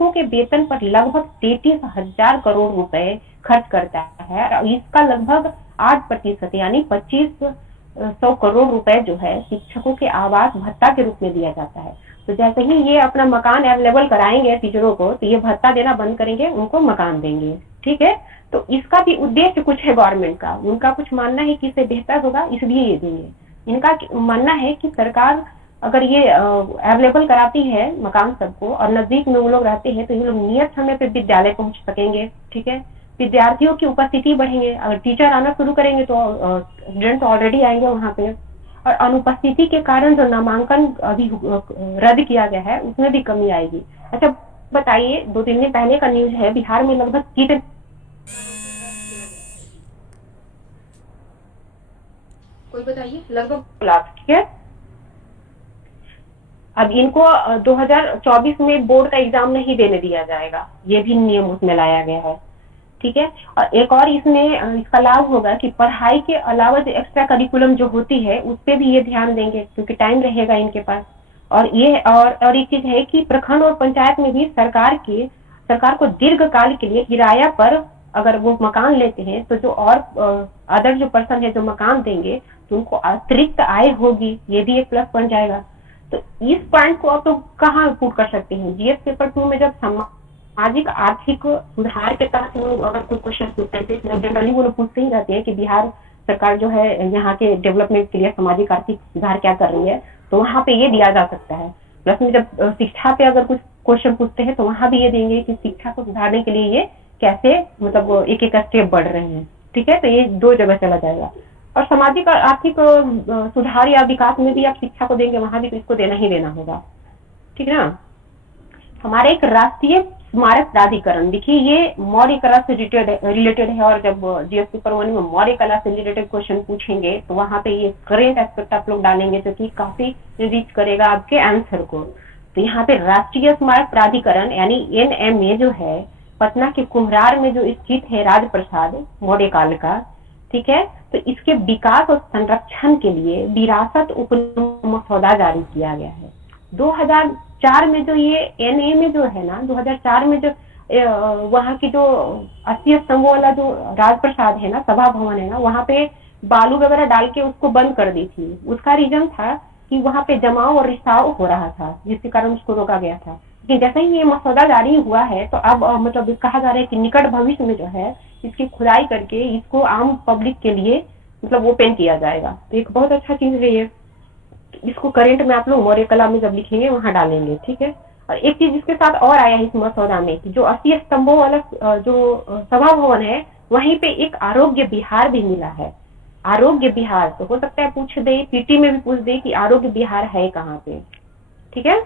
शिक्षकों के वेतन पर लगभग 33,000 करोड़ रुपए खर्च करता है और इसका लगभग 8% यानी 2500 करोड़ रुपए जो है शिक्षकों के आवास भत्ता के रूप में दिया जाता है। तो जैसे ही ये अपना मकान अवेलेबल कराएंगे टीचरों को, तो ये भत्ता देना बंद करेंगे, उनको मकान देंगे। ठीक है, तो इसका भी उद्देश्य कुछ है गवर्नमेंट का, उनका कुछ मानना है कि इससे बेहतर होगा इसलिए ये देंगे। इनका मानना है कि सरकार अगर ये अवेलेबल कराती है मकान सबको और नजदीक में वो लोग रहते हैं, तो ये लोग नियत समय पे विद्यालय पहुंच सकेंगे। ठीक है, विद्यार्थियों की उपस्थिति बढ़ेंगे, अगर टीचर आना शुरू करेंगे तो स्टूडेंट ऑलरेडी आएंगे वहां पे, और अनुपस्थिति के कारण जो नामांकन अभी रद्द किया गया है उसमें भी कमी आएगी। अच्छा बताइए, 2-3 दिन पहले का न्यूज है, बिहार में लगभग कितने, कोई बताइए, लगभग लाख। ठीक है, अब इनको 2024 में बोर्ड का एग्जाम नहीं देने दिया जाएगा, ये भी नियम उसमें लाया गया है। ठीक है, और एक और इसमें इसका लाभ होगा कि पढ़ाई के अलावा जो एक्स्ट्रा करिकुलम जो होती है उस पर भी ये ध्यान देंगे, क्योंकि टाइम रहेगा इनके पास। और ये और एक चीज है कि प्रखंड और पंचायत में भी सरकार को दीर्घकाल के लिए किराया पर अगर वो मकान लेते हैं, तो जो और अदर जो पर्सन है जो मकान देंगे, तो उनको अतिरिक्त आय होगी, ये भी एक प्लस पॉइंट जाएगा। तो इस पॉइंट को आप लोग कहाँ पुट कर सकते हैं? जीएस पेपर 2 में जब सामाजिक आर्थिक सुधार के तहत लोग अगर कोई क्वेश्चन पूछते हैं, जनरली वो लोग पूछते ही रहते हैं कि बिहार सरकार जो है यहाँ के डेवलपमेंट के लिए सामाजिक आर्थिक सुधार क्या कर रही है, तो वहाँ पे ये दिया जा सकता है। प्लस में जब शिक्षा पे अगर कुछ क्वेश्चन पूछते हैं, तो वहाँ भी ये देंगे कि शिक्षा को सुधारने के लिए ये कैसे मतलब एक एक स्टेप बढ़ रहे हैं। ठीक है, तो ये 2 जगह चला जाएगा। और सामाजिक और आर्थिक सुधार या विकास में भी आप शिक्षा को देंगे, वहां भी तो इसको देना ही देना होगा। ठीक है ना। हमारे एक राष्ट्रीय स्मारक प्राधिकरण, देखिए ये मौर्य कला से रिलेटेड है, और जब जीएस पेपर 1 में मौर्य कला से रिलेटेड क्वेश्चन पूछेंगे तो वहां पे ये करेंट एस्पेक्ट आप लोग डालेंगे, जो कि काफी रीच करेगा आपके आंसर को। तो यहाँ पे राष्ट्रीय स्मारक प्राधिकरण यानी एनएमए जो है, पटना के कुम्हरार में जो स्थित है, राजप्रसाद मौर्य काल का। ठीक है, तो इसके विकास और संरक्षण के लिए विरासत उपनियम मसौदा जारी किया गया है 2004 में। जो ये एनए में जो है ना, 2004 में जो वहाँ की जो 80 स्तंभों वाला जो राजप्रसाद है ना, सभा भवन है ना, वहाँ पे बालू वगैरह डाल के उसको बंद कर दी थी। उसका रीजन था कि वहाँ पे जमाव और रिसाव हो रहा था, जिसके कारण उसको रोका गया था। लेकिन जैसे ही ये मसौदा जारी हुआ है, तो अब मतलब कहा जा रहा है कि निकट भविष्य में जो है इसकी खुदाई करके इसको आम पब्लिक के लिए मतलब ओपन किया जाएगा। तो एक बहुत अच्छा चीज है ये, इसको करेंट में आप लोग मौर्य कला में जब लिखेंगे वहां डालेंगे। ठीक है, और एक चीज इसके साथ और आया है इस मसौदा में कि जो 80 स्तंभों वाला जो सभा भवन है, वहीं पे एक आरोग्य विहार भी मिला है। आरोग्य विहार, तो हो सकता है पूछ दे, पीटी में भी पूछ दे कि आरोग्य विहार है कहाँ पे। ठीक है,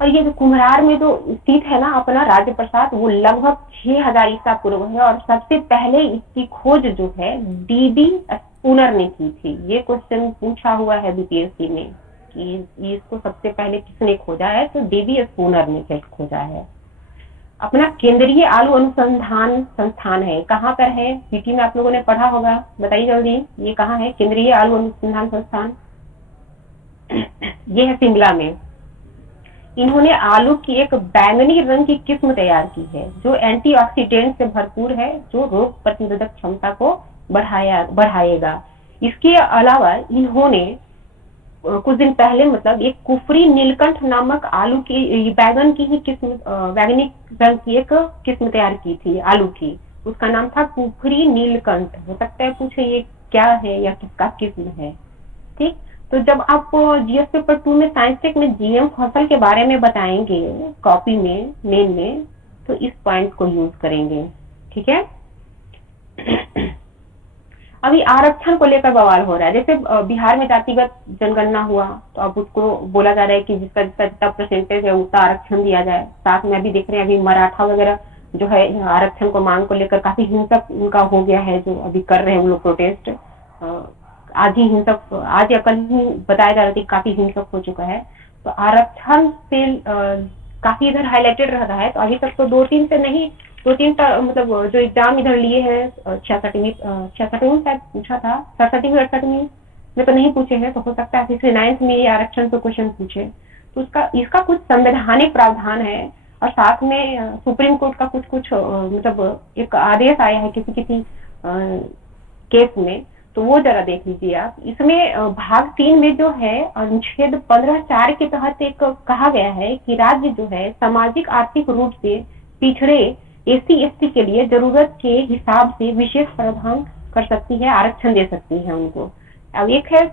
और ये जो कुम्हरार में जो स्थित है ना अपना राज्य प्रसाद, वो लगभग 6000 ईसा पूर्व है, और सबसे पहले इसकी खोज जो है डीबी स्पूनर ने की थी। ये क्वेश्चन पूछा हुआ है बीपीएससी में कि इसको सबसे पहले किसने खोजा है, तो डीबी स्पूनर ने खोजा है। अपना केंद्रीय आलू अनुसंधान संस्थान है, कहाँ पर है? पीटी में आप लोगों ने पढ़ा होगा, बताइए जल्दी, ये कहाँ है केंद्रीय आलू अनुसंधान संस्थान? ये है शिमला में। इन्होंने आलू की एक बैंगनी रंग की किस्म तैयार की है जो एंटीऑक्सीडेंट से भरपूर है, जो रोग प्रतिरोधक क्षमता को बढ़ाएगा। इसके अलावा इन्होंने कुछ दिन पहले मतलब एक कुफरी नीलकंठ नामक आलू की बैगन की ही किस्म, बैगनी रंग की एक किस्म तैयार की थी आलू की, उसका नाम था कुफरी नीलकंठ। हो सकता है पूछे ये क्या है या किसका किस्म है। ठीक, तो जब आप जीएस पेपर 2 में साइंस टेक में जीएम फसल के बारे में बताएंगे कॉपी में मेन में, तो इस पॉइंट को यूज करेंगे। ठीक है, अभी आरक्षण को लेकर बवाल हो रहा है। जैसे बिहार में जातिगत जनगणना हुआ, तो अब उसको बोला जा रहा है कि जिसका जिसका जितना परसेंटेज है उतना आरक्षण दिया जाए। साथ में अभी देख रहे हैं अभी मराठा वगैरह जो है आरक्षण को मांग को लेकर काफी हिंसक उनका हो गया है, जो अभी कर रहे हैं वो लोग प्रोटेस्ट। आज ही हिंसक, आज या कल ही बताया जा रहा था काफी हिंसक हो चुका है। तो आरक्षण से काफी इधर हाईलाइटेड रह रहा है। तो अभी तक तो 2-3 से नहीं, 2-3 मतलब जो एग्जाम इधर लिए हैं 66वीं शायद पूछा था, 67वीं 68वीं में तो नहीं पूछे हैं, तो हो सकता है 9th में ये आरक्षण पे क्वेश्चन पूछे। तो उसका इसका कुछ संवैधानिक प्रावधान है और साथ में सुप्रीम कोर्ट का कुछ कुछ मतलब एक आदेश आया है किसी किसी केस में, तो वो जरा देख लीजिए आप। इसमें भाग 3 में जो है अनुच्छेद 15(4) के तहत एक कहा गया है कि राज्य जो है सामाजिक आर्थिक रूप से पिछड़े एससी/एसटी के लिए जरूरत के हिसाब से विशेष प्रावधान कर सकती है, आरक्षण दे सकती है उनको। अब एक है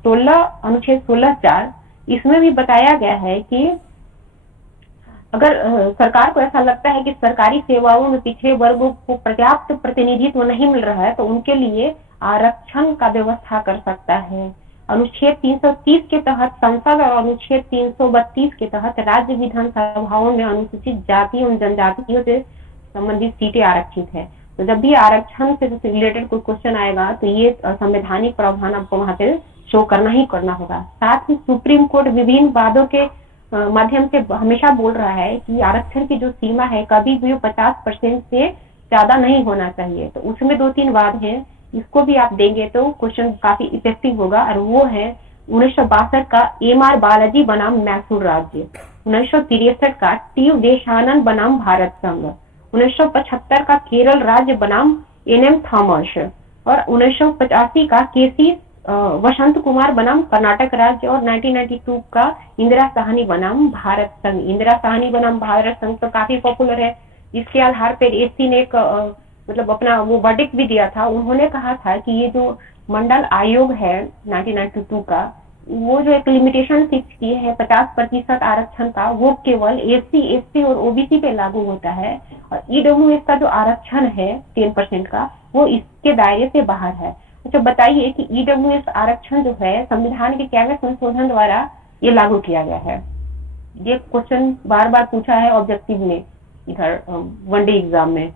16 अनुच्छेद 16(4), इसमें भी बताया गया है कि अगर सरकार को ऐसा लगता है कि सरकारी सेवाओं में पिछड़े वर्गों को पर्याप्त प्रतिनिधित्व नहीं मिल रहा है तो उनके लिए आरक्षण का व्यवस्था कर सकता है। अनुच्छेद 330 के तहत संसद और अनुच्छेद 332 के तहत राज्य विधानसभाओं में अनुसूचित जाति एवं जनजातियों से संबंधित सीटें आरक्षित है। तो जब भी आरक्षण से रिलेटेड कोई क्वेश्चन आएगा तो ये संवैधानिक प्रावधान आपको वहां पे शो करना ही करना होगा। साथ ही सुप्रीम कोर्ट विभिन्न वादों के माध्यम से हमेशा बोल रहा है कि आरक्षण की जो सीमा है कभी भी 50% से ज्यादा नहीं होना चाहिए। तो उसमें 2-3 वाद हैं, इसको भी आप देंगे तो क्वेश्चन काफी इफेक्टिव होगा। और वो है 1962 का एम.आर. बालाजी बनाम मैसूर राज्य, 1963 का टी. देशानंद बनाम भारत संघ, 1975 का केरल राज्य बनाम एन.एम. थॉमस और 1985 का केसी वसंत कुमार बनाम कर्नाटक राज्य और 1992 का इंदिरा साहनी बनाम भारत संघ। इंदिरा साहनी बनाम भारत संघ तो काफी पॉपुलर है। इसके आधार पर एससी ने एक मतलब अपना वो वर्डिक्ट भी दिया था। उन्होंने कहा था कि ये जो मंडल आयोग है 1992 का, वो जो एक लिमिटेशन फिक्स किए है 50% आरक्षण का, वो केवल एससी, एसटी और ओबीसी पे लागू होता है। और ईडब्ल्यूएस का जो आरक्षण है 10% का, वो इसके दायरे से बाहर है। अच्छा बताइए कि ईडब्ल्यूएस आरक्षण जो है संविधान के क्या संशोधन द्वारा ये लागू किया गया है? ये क्वेश्चन बार बार पूछा है ऑब्जेक्टिव में, इधर वनडे एग्जाम में।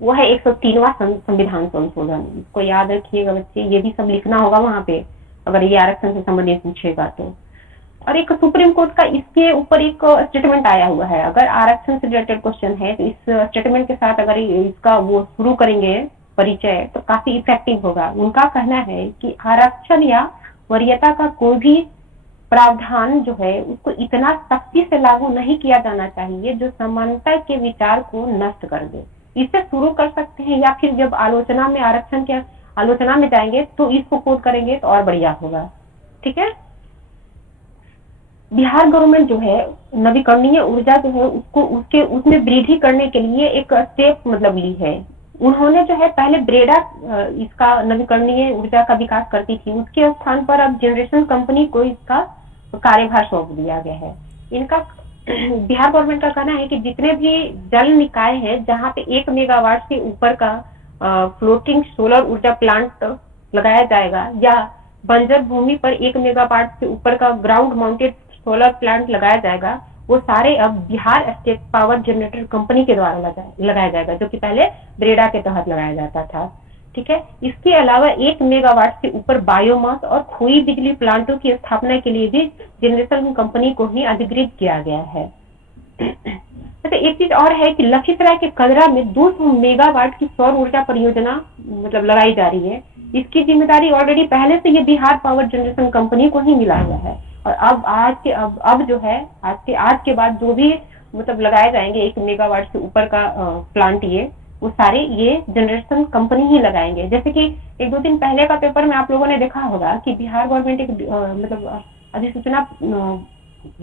वो है 103वां संविधान संशोधन। इसको याद रखिएगा बच्चे, ये भी सब लिखना होगा वहां पे अगर ये आरक्षण से संबंधित पूछेगा तो। और एक सुप्रीम कोर्ट का इसके ऊपर एक स्टेटमेंट आया हुआ है। अगर आरक्षण से रिलेटेड क्वेश्चन है तो इस स्टेटमेंट के साथ अगर इसका वो शुरू करेंगे परिचय तो काफी इफेक्टिव होगा। उनका कहना है कि आरक्षण या वरीयता का कोई भी प्रावधान जो है उसको इतना सख्ती से लागू नहीं किया जाना चाहिए जो समानता के विचार को नष्ट कर दे। इससे शुरू कर सकते हैं या फिर जब आलोचना में आरक्षण के आलोचना में जाएंगे तो इसको कोट करेंगे तो और बढ़िया होगा। ठीक है। बिहार गवर्नमेंट जो है नवीकरणीय ऊर्जा जो है उसको उसमें वृद्धि करने के लिए एक स्टेप मतलब ली है। उन्होंने जो है पहले ब्रेडा इसका नवीकरणीय ऊर्जा का विकास करती थी, उसके स्थान पर अब जनरेशन कंपनी को इसका कार्यभार सौंप दिया गया है। इनका बिहार गवर्नमेंट का कहना है कि जितने भी जल निकाय हैं जहां पे 1 मेगावाट से ऊपर का फ्लोटिंग सोलर ऊर्जा प्लांट लगाया जाएगा या बंजर भूमि पर 1 मेगावाट से ऊपर का ग्राउंड माउंटेड सोलर प्लांट लगाया जाएगा, वो सारे अब Bihar state power generator company के द्वारा लगाया जाएगा, जो कि पहले ब्रेडा के तहत लगाया जाता था। ठीक है। इसके अलावा 1 मेगावाट से ऊपर बायोमास और खोई बिजली प्लांटों की स्थापना के लिए भी जनरेशन कंपनी को ही अधिकृत किया गया है। अच्छा एक चीज और है कि लखीसराय के कदरा में 200 मेगावाट की सौर ऊर्जा परियोजना मतलब लगाई जा रही है। इसकी जिम्मेदारी ऑलरेडी पहले से ये बिहार पावर जनरेशन कंपनी को ही मिला हुआ है। और अब जो है आज के बाद जो भी मतलब लगाए जाएंगे 1 मेगावाट से ऊपर का प्लांट, ये वो सारे ये जनरेशन कंपनी ही लगाएंगे। जैसे कि 1-2 दिन पहले का पेपर में आप लोगों ने देखा होगा कि बिहार गवर्नमेंट एक मतलब अधिसूचना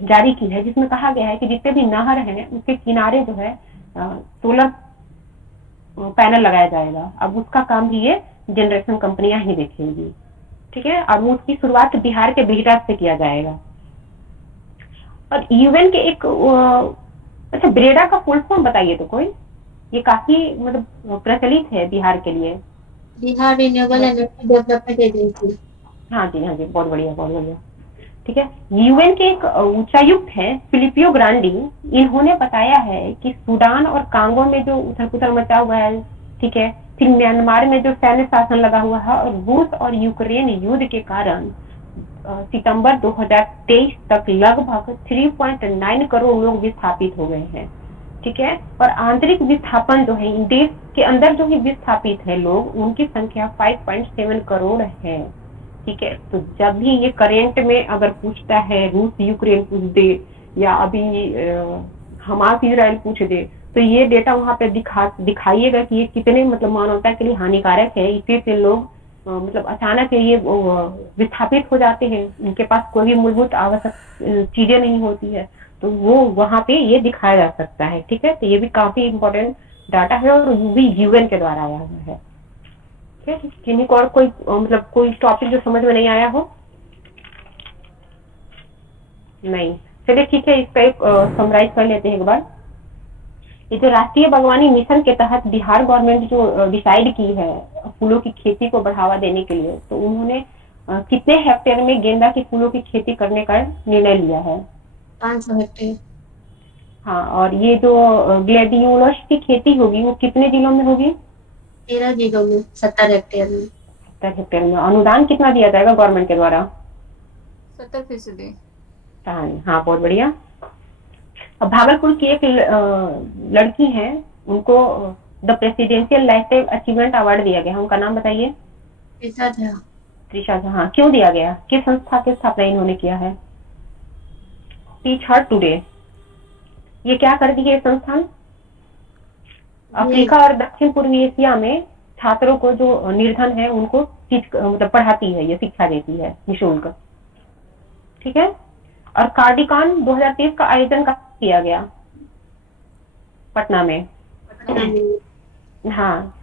जारी की है जिसमें कहा गया है कि जितने भी नहर हैं उसके किनारे जो है सोलर पैनल लगाया जाएगा। अब उसका काम भी ये जनरेशन कंपनियां ही देखेंगी। ठीक है। और उसकी शुरुआत बिहार के बिहटा से किया जाएगा। और यूएन के एक अच्छा ब्रेडा का फुल फॉर्म बताइए तो कोई, ये काफी मतलब प्रचलित है बिहार के लिए। Bihar renewable energy development agency. हाँ जी, हाँ जी, बहुत बढ़िया बहुत बढ़िया। ठीक है। यूएन के एक उच्चायुक्त है फिलिपियो ग्रांडी, इन्होंने बताया है कि सूडान और कांगो में जो उथल पुथल मचा हुआ है, ठीक है, फिर म्यांमार में जो सैन्य शासन लगा हुआ है और रूस और यूक्रेन युद्ध के कारण सितंबर 2023 तक लगभग 3.9 करोड़ लोग विस्थापित हो गए हैं। ठीक है। और आंतरिक विस्थापन जो है देश के अंदर जो भी विस्थापित है लोग, उनकी संख्या 5.7 करोड़ है। ठीक है, तो जब भी ये करेंट में अगर पूछता है, रूस यूक्रेन पूछ दे या अभी हमास इसराइल पूछ दे, तो ये डेटा वहां पे दिखाइएगा कि ये कितने मतलब मानवता के लिए हानिकारक है। इसी से लोग मतलब अचानक ये विस्थापित हो जाते हैं, उनके पास कोई भी मूलभूत आवश्यक चीजें नहीं होती है, तो वो वहां पे ये दिखाया जा सकता है। ठीक है, तो ये भी काफी इम्पोर्टेंट डाटा है और वो भी यूएन के द्वारा आया हुआ है। ठीक है, किन्हीं को और कोई मतलब कोई टॉपिक जो समझ में नहीं आया हो? नहीं, चलिए ठीक है, इसका एक समराइज कर लेते हैं एक बार। ये जो राष्ट्रीय बागवानी मिशन के तहत बिहार गवर्नमेंट जो डिसाइड की है फूलों की खेती को बढ़ावा देने के लिए, तो उन्होंने कितने हेक्टेयर में गेंदा के फूलों की खेती करने का निर्णय लिया है? 500 हेक्टेयर। हाँ, और ये जो ग्लेडियोलस की खेती होगी वो कितने जिलों में होगी? 13 जिलों में 70 हेक्टेयर में। 70 हेक्टेयर में। अनुदान कितना दिया जाएगा गवर्नमेंट के द्वारा? 70%। हाँ, बहुत बढ़िया। अब भागलपुर की एक लड़की है, उनको the presidential life time achievement award दिया गया है, उनका नाम बताइए। त्रिषा झा। त्रिशा झा। हाँ, क्यों दिया गया? किस संस्था की स्थापना इन्होंने किया है? Teach her today. ये क्या कर दी है संस्थान? अफ्रीका और दक्षिण पूर्वी एशिया में छात्रों को जो निर्धन है उनको मतलब पढ़ाती है, ये शिक्षा देती है निःशुल्क। ठीक है, और कार्डिकॉन 2023 का आयोजन किया गया पटना में। हाँ,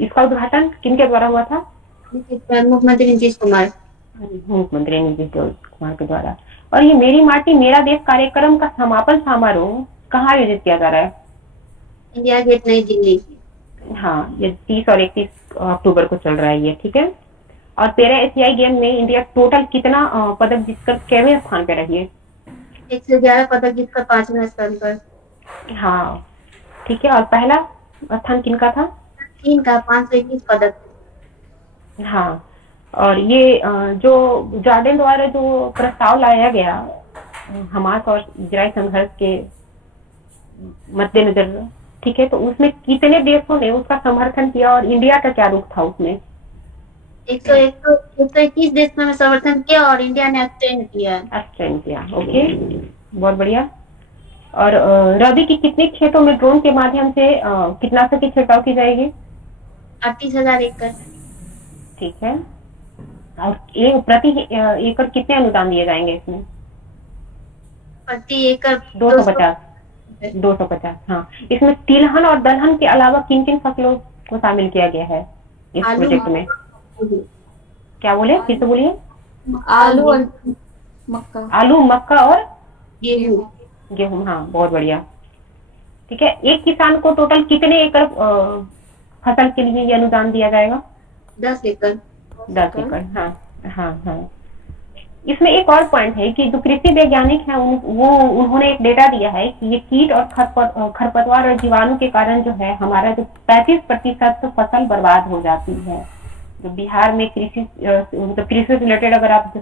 इसका उद्घाटन किनके द्वारा हुआ था? मुख्यमंत्री नीतीश कुमार। मुख्यमंत्री नीतीश कुमार के द्वारा। और ये मेरी माटी मेरा देश कार्यक्रम का समापन समारोह कहाँ आयोजित किया जा रहा है? इंडिया गेट, नई दिल्ली। हाँ, ये 30 और 31 अक्टूबर को चल रहा है ये। ठीक है, और पैरा एशियाई गेम में इंडिया टोटल कितना पदक जीतकर केवें स्थान पे रही है? 111 पदक जीतकर 5वें स्थान पर। हाँ, ठीक है, और पहला स्थान किनका था? चीन का 521 पदक। हाँ, और ये जो जॉर्डन द्वारा जो प्रस्ताव लाया गया हमास और इजराइल संघर्ष के मद्देनजर, ठीक है, तो उसमें कितने देशों ने उसका समर्थन किया और इंडिया का क्या रुख था उसमें? 121 देशों ने समर्थन किया और इंडिया ने अब्सटेन किया। ओके, बहुत बढ़िया। और रबी की कितने खेतों में ड्रोन के माध्यम से कीटनाशक की छिड़काव की जाएगी? 38,000 एकड़। ठीक है, और प्रति एकड़ कितने अनुदान दिए जाएंगे इसमें? प्रति एकड़ 250। हाँ, इसमें तिलहन और दलहन के अलावा किन किन फसलों को शामिल किया गया है इस प्रोजेक्ट में? क्या बोले, फिर से बोलिए। आलू और मक्का। आलू, मक्का और गेहूं। हाँ, बहुत बढ़िया। ठीक है, एक किसान को टोटल कितने एकड़ फसल के लिए ये अनुदान दिया जाएगा? 10 एकड़। 10 एकड़। हाँ हाँ हाँ। इसमें एक और पॉइंट है कि जो कृषि वैज्ञानिक हैं उन्होंने एक डेटा दिया है कि ये कीट और खरपतवार और जीवाणु के कारण जो है हमारा जो 35% फसल बर्बाद हो जाती है। जो बिहार में कृषि मतलब कृषि से रिलेटेड अगर आप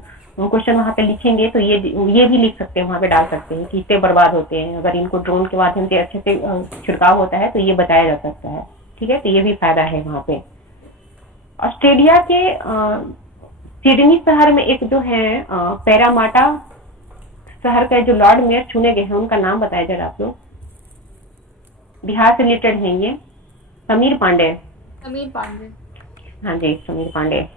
क्वेश्चन वहाँ पे लिखेंगे तो ये भी लिख सकते हैं, वहाँ पे डाल सकते हैं कि इतने बर्बाद होते हैं। अगर इनको ड्रोन के माध्यम से अच्छे से छिड़काव होता है तो ये बचाया जा सकता है। ठीक है, तो ये भी फायदा है वहाँ पे। ऑस्ट्रेलिया के सिडनी शहर में एक जो है पैरामाटा शहर का जो लॉर्ड मेयर चुने गए हैं उनका नाम बताया जरा आप लोग। बिहार से रिलेटेड है ये। समीर पांडे। हाँ जी, समीर पांडे।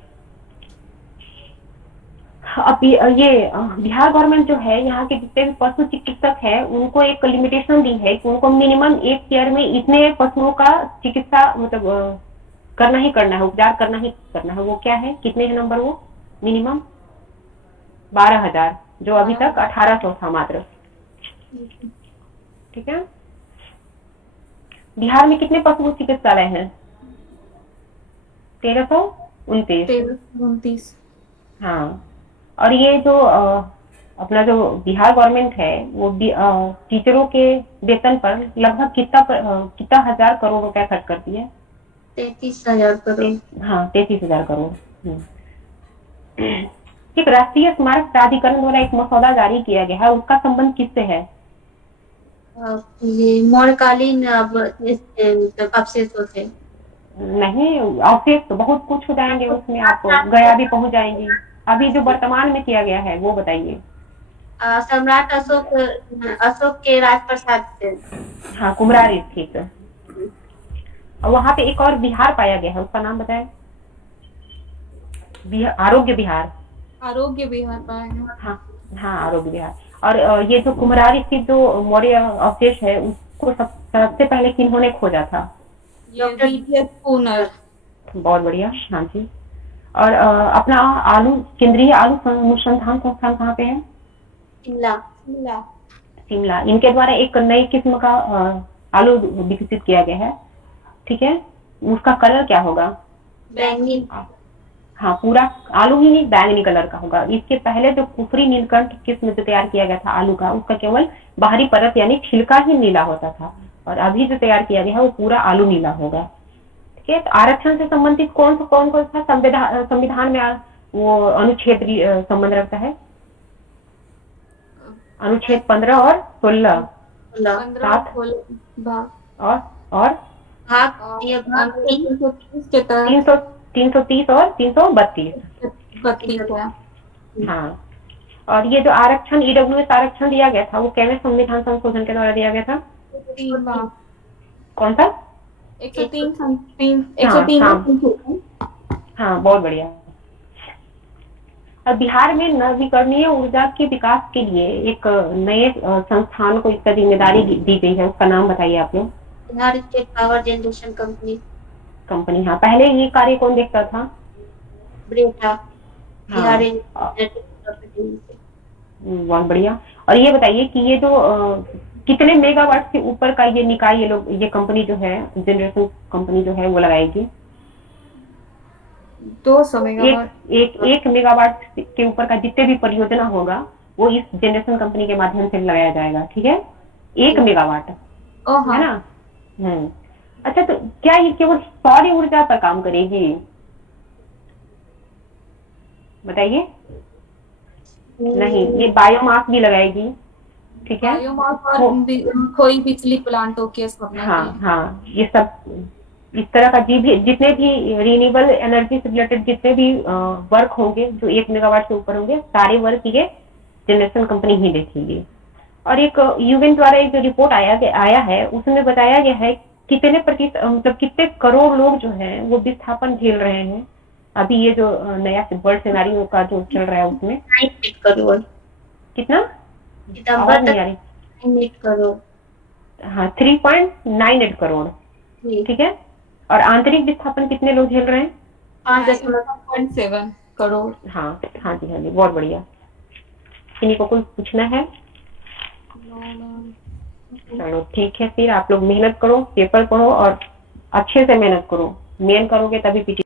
अब ये बिहार गवर्नमेंट जो है यहाँ के जितने भी पशु चिकित्सक है उनको एक लिमिटेशन दी है कि उनको मिनिमम एक ईयर में इतने पशुओं का चिकित्सा मतलब करना ही करना है, उपचार करना ही करना है। वो क्या है, कितने है नंबर वो? मिनिमम 12,000, जो अभी तक 1800 था मात्र। ठीक है, बिहार में कितने पशु चिकित्सालय हैं? 1329। हाँ, और ये जो अपना जो बिहार गवर्नमेंट है वो टीचरों के वेतन पर लगभग कितना हजार करोड़ रुपया खर्च करती है? 33,000 करोड़। हाँ, 33,000 करोड़। एक राष्ट्रीय स्मारक प्राधिकरण द्वारा एक मसौदा जारी किया गया है, उसका संबंध किससे है? ये मौर्यकालीन अवशेषों से। नहीं, अवशेष तो बहुत कुछ हो जाएंगे उसमें, आप गया भी पहुंच जाएंगी। अभी जो वर्तमान में किया गया है वो बताइए। सम्राट अशोक, अशोक के राजप्रसाद से। हाँ, कुम्हरार स्थित। और वहाँ पे एक और विहार पाया गया है, उसका नाम बताएं। आरोग्य विहार। आरोग्य विहार पाए हैं। हाँ हाँ, आरोग्य विहार। और ये जो कुम्हरार स्थित जो मौर्य अवशेष है, उसको सबसे पहले किन्होंने खोजा था? ये VTS पूनर। बहुत बढ़िया, हाँ जी। और अपना आलू, केंद्रीय आलू अनुसंधान संस्थान कहाँ पे है? शिमला। शिमला। इनके द्वारा एक नई किस्म का आलू विकसित किया गया है, ठीक है। उसका कलर क्या होगा? बैंगनी। हाँ, पूरा आलू ही नहीं, बैंगनी कलर का होगा। इसके पहले जो कुफरी नीलकंठ किस्म जो तैयार किया गया था आलू का, उसका केवल बाहरी परत यानी छिलका ही नीला होता था, और अभी जो तैयार किया गया है वो पूरा आलू नीला होगा, ठीक है। तो आरक्षण से संबंधित कौन सा संविधान में वो अनुच्छेद संबंध रखता है? अनुच्छेद 15 और 16। 15 सात 16 भाग। और भाग, ये भाग 330 के तहत 330 और 332। 32 है। हाँ, और ये जो आरक्षण ईडब्ल्यूएस आरक्षण दिया गया था वो केवल संविधान संशोधन के द्वारा दिया गया था? 3 भाग। कौन सा? 103 हाँ 103। हाँ, बहुत बढ़िया। और बिहार में नवीकरणीय ऊर्जा के विकास के लिए एक नए संस्थान को इसका जिम्मेदारी दी गई है, उसका नाम बताइए आप लोग। Bihar state power generation company. हाँ, पहले ये कार्य कौन देखता था? ब्रेटा। हाँ, बिहार। बहुत बढ़िया। और ये बताइए कि ये जो कितने मेगावाट से ऊपर का ये निकाय ये कंपनी जो है, जनरेशन कंपनी जो है वो लगाएगी? 200 मेगावाट। एक मेगावाट के ऊपर का जितने भी परियोजना होगा वो इस जनरेशन कंपनी के माध्यम से लगाया जाएगा, ठीक है। 1 मेगावाट, है ना। अच्छा, तो क्या ये केवल सौर ऊर्जा पर काम करेगी? बताइए। नहीं, ये बायोमास भी लगाएगी, ठीक है। बायोमास और कोई बिजली प्लांटों के स्थापना हाँ की। हाँ, ये सब इस तरह का जितने भी रिन्यूएबल एनर्जी से रिलेटेड जितने भी वर्क होंगे जो 1 मेगावाट से ऊपर होंगे, सारे वर्क ये जनरेशन कंपनी ही देखेगी। और एक यूएन द्वारा एक रिपोर्ट आया है, उसमें बताया गया है कितने प्रतिशत, मतलब कितने करोड़ लोग जो हैं वो विस्थापन झेल रहे हैं अभी, ये जो नया वर्ल्ड सिनेरियो का जो चल रहा है उसमें। 9 करोड़। कितना? सितंबर आवाज नहीं आ तक रही। 9 करोड़। हाँ, 3.98 करोड़, ठीक है। और आंतरिक विस्थापन कितने लोग झेल रहे हैं? 5.7 करोड़। हाँ हाँ जी, हाँ जी, बहुत बढ़िया। इन्हीं को कुछ पूछना है? चलो ठीक है, फिर आप लोग मेहनत करो, पेपर पढ़ो और अच्छे से मेहनत करो। मेहनत करोगे तभी पीटी